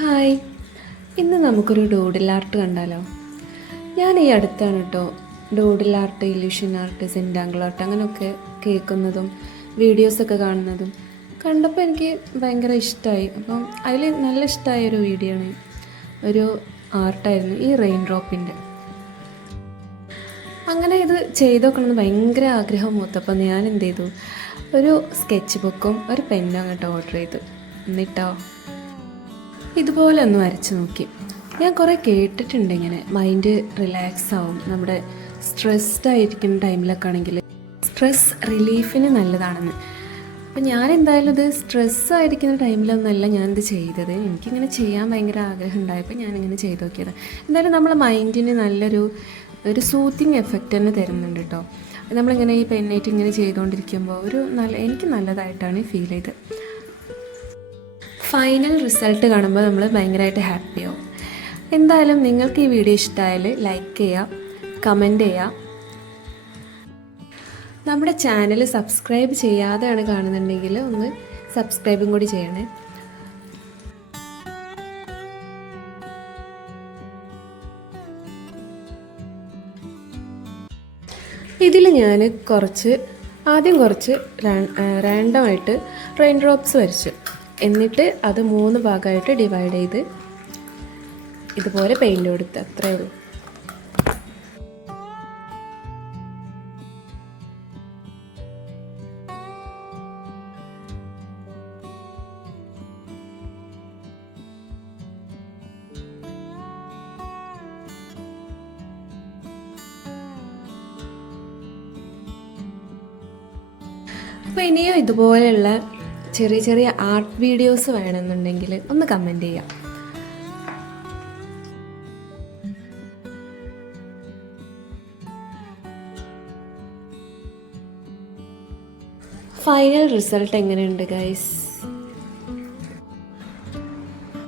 Hi, ഇന്ന് നമുക്കൊരു doodle art കണ്ടാലോ? ഞാൻ ഈ അടുത്താണ് കേട്ടോ doodle art, illusion art, zentangle art അങ്ങനെയൊക്കെ കേൾക്കുന്നതും വീഡിയോസൊക്കെ കാണുന്നതും കണ്ടപ്പോൾ എനിക്ക് ഭയങ്കര ഇഷ്ടമായി. അപ്പം അതിൽ നല്ല ഇഷ്ടമായ ഒരു വീഡിയോ ആണ്, ഒരു ആർട്ടായിരുന്നു ഈ റെയിൻ ഡ്രോപ്പിൻ്റെ. അങ്ങനെ ഇത് ചെയ്ത് നോക്കണമെന്ന് ഭയങ്കര ആഗ്രഹം മൂത്തപ്പോൾ ഞാൻ എന്ത് ചെയ്തു, ഒരു സ്കെച്ച് ബുക്കും ഒരു പെന്നും അങ്ങോട്ട് ഓർഡർ ചെയ്തു. എന്നിട്ടോ ഇതുപോലെ ഒന്ന് വരച്ച് നോക്കി. ഞാൻ കുറേ കേട്ടിട്ടുണ്ട് ഇങ്ങനെ മൈൻഡ് റിലാക്സ് ആവും, നമ്മുടെ സ്ട്രെസ്ഡ് ആയിരിക്കുന്ന ടൈമിലൊക്കെ ആണെങ്കിൽ സ്ട്രെസ് റിലീഫിന് നല്ലതാണെന്ന്. അപ്പം ഞാൻ എന്തായാലും ഇത് സ്ട്രെസ്സായിരിക്കുന്ന ടൈമിലൊന്നല്ല ഞാനിത് ചെയ്തത്. എനിക്കിങ്ങനെ ചെയ്യാൻ ഭയങ്കര ആഗ്രഹം ഉണ്ടായപ്പോൾ ഞാനിങ്ങനെ ചെയ്ത് നോക്കിയത്. എന്തായാലും നമ്മളെ മൈൻഡിന് നല്ലൊരു സൂത്തിങ് എഫക്റ്റ് തന്നെ തരുന്നുണ്ട് കേട്ടോ. നമ്മളിങ്ങനെ ഈ പെന്നായിട്ട് ഇങ്ങനെ ചെയ്തുകൊണ്ടിരിക്കുമ്പോൾ എനിക്ക് നല്ലതായിട്ടാണ് ഫീൽ ചെയ്തത്. ഫൈനൽ റിസൾട്ട് കാണുമ്പോൾ നമ്മൾ ഭയങ്കരമായിട്ട് ഹാപ്പിയാവും. എന്തായാലും നിങ്ങൾക്ക് ഈ വീഡിയോ ഇഷ്ടമായാൽ ലൈക്ക് ചെയ്യുക, കമൻറ്റ് ചെയ്യുക. നമ്മുടെ ചാനൽ സബ്സ്ക്രൈബ് ചെയ്യാതെയാണ് കാണുന്നുണ്ടെങ്കിൽ ഒന്ന് സബ്സ്ക്രൈബും കൂടി ചെയ്യണേ. ഇതിൽ ഞാൻ ആദ്യം കുറച്ച് റാൻഡമായിട്ട് റെയിൻ ഡ്രോപ്സ് വരച്ചു. എന്നിട്ട് അത് 3 ഭാഗമായിട്ട് ഡിവൈഡ് ചെയ്ത് ഇതുപോലെ പെയിൻറ് കൊടുത്ത്, അത്രയേ ഉള്ളൂ. അപ്പോൾ ഇനിയും ഇതുപോലെയുള്ള ചെറിയ ചെറിയ ആർട്ട് വീഡിയോസ് വേണമെന്നുണ്ടെങ്കിൽ ഒന്ന് കമൻറ്റ് ചെയ്യാം. ഫൈനൽ റിസൾട്ട് എങ്ങനെയുണ്ട് ഗൈസ്?